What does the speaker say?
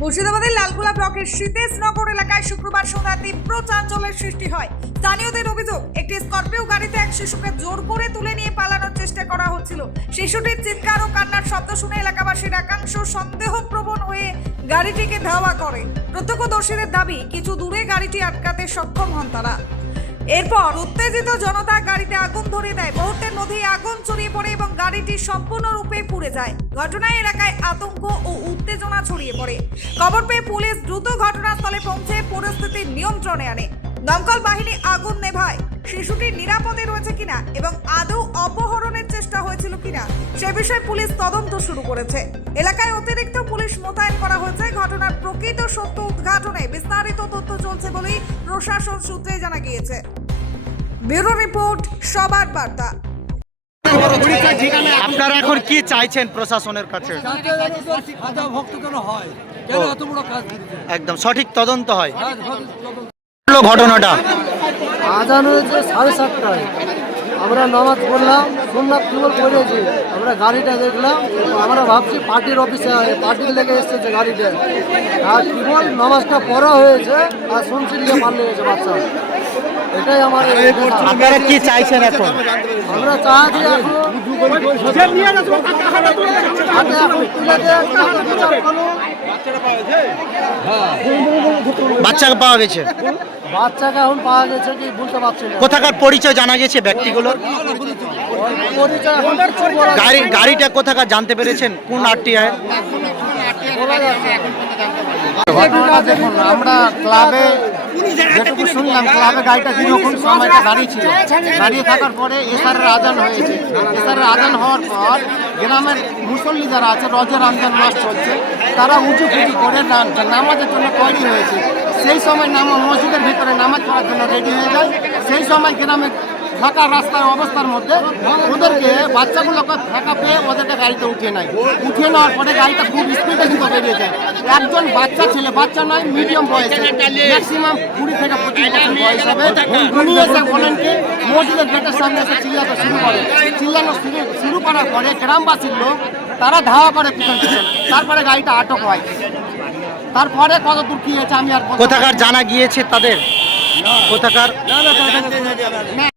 মুর্শিদাবাদের লালগোলা ব্লকের সীতেশনগর এলাকায় শুক্রবার সন্ধ্যা তীব্র চাঞ্চল্যের সৃষ্টি হয়। স্থানীয়দের অভিযোগ, একটি স্করপিও গাড়িতে এক শিশুকে জোর করে তুলে নিয়ে পালানোর চেষ্টা করা হচ্ছিল। শিশুটির চিৎকার ও কান্নার শব্দ শুনে এলাকাবাসীর একাংশ সন্দেহপ্রবণ হয়ে গাড়িটিকে ধাওয়া করে। প্রত্যক্ষদর্শীদের দাবি, কিছু দূরে গাড়িটি আটকাতে সক্ষম হন তারা। এরপর উত্তেজিত জনতা গাড়িতে আগুন ধরিয়ে দেয়। মুহূর্তের মধ্যেই আগুন ছড়িয়ে পড়ে এবং গাড়িটি সম্পূর্ণরূপে পুড়ে যায়। ঘটনায় এলাকায় আতঙ্ক ও উত্তেজনা ছড়িয়ে পড়ে। খবর পেয়ে পুলিশ দ্রুত ঘটনাস্থলে পৌঁছে পরিস্থিতি নিয়ন্ত্রণে আনে। দমকল বাহিনী আগুন নেভায়। শিশুটি নিরাপদে রয়েছে কিনা এবং আদৌ অপহরণের চেষ্টা হয়েছিল কিনা সে বিষয়ে পুলিশ তদন্ত শুরু করেছে। এলাকায় অতিরিক্ত পুলিশ মোতায়েন করা হয়েছে। ঘটনার প্রকৃত সত্য উদ্ঘাটনে বিস্তারিত তথ্য চলছে বলেই প্রশাসন সূত্রে জানা গিয়েছে। ব্যুরো রিপোর্ট, সবার বার্তা। আপনারা এখন কি চাইছেন প্রশাসনের কাছে? একদম সঠিক তদন্ত হয়। ঘটনাটা আজান হয়েছে 7:30টায়। আমরা নামাজ পড়লাম, সোমনাথ কেবল করেছি। আমরা গাড়িটা দেখলাম, আমরা ভাবছি পার্টির অফিসে পার্টির লেগে এসেছে গাড়িটা। আর কেবল নামাজটা পড়া হয়েছে আর শুনছি নিয়ে পাল্লে গেছে বাচ্চা। এটাই আমার। আপনারা কি চাইছেন এখন? আমরা চাচ্ছি বাচ্চাকে পাওয়া গেছে? বাচ্চাকে এখন পাওয়া গেছে কি বলতে পারছি না। কোথাকার পরিচয় জানা গেছে ব্যক্তিগুলোর? পরিচয় এখন কিছু বলা গাড়িটা কোথাকার জানতে পেরেছেন? কোন আরটিআই? দেখুন, আমরা ক্লাবে যেটুকু শুনলাম, ক্লাবে গাড়িটা দীর্ঘক্ষণ সময়টা দাঁড়িয়ে ছিল। দাঁড়িয়ে থাকার পরে এসআরের আজান হয়েছে। এসআরের আজান হওয়ার পর গ্রামের মুসল্লি যারা আছে, রজের রমজান মাস চলছে, তারা উঁচু ফুচু করে নামাজের জন্য তৈরি হয়েছে। সেই সময় মসজিদের ভিতরে নামাজ পড়ার জন্য রেডি হয়ে যায়। সেই সময় গ্রামের ফাঁকা রাস্তার অবস্থার মধ্যে ওদেরকে বাচ্চাগুলোকে ফাঁকা পেয়ে ওদেরকে গাড়িতে উঠিয়ে নেয়। উঠিয়ে নেওয়ার পরে গাড়িটা খুব স্পিডে কিন্তু বেরিয়ে যায়। একজন বাচ্চা ছেলে, বাচ্চা নয়, মিডিয়াম বয়সে, ম্যাক্সিমাম 20 থেকে 25 বছর বয়স হবে, উনি এসে বলেন কি মসজিদের গেটের সামনে এসে চিল্লাতে শুরু করে। চিল্লানো শুরু করার পরে গ্রামবাসীর লোক তারা ধাওয়া করে পিছন পিছন। তারপরে গাড়িটা আটক হয়। তারপরে কত দূর কি হয়েছে আমি আর কোথাকার জানা গিয়েছে তাদের? কোথাকার?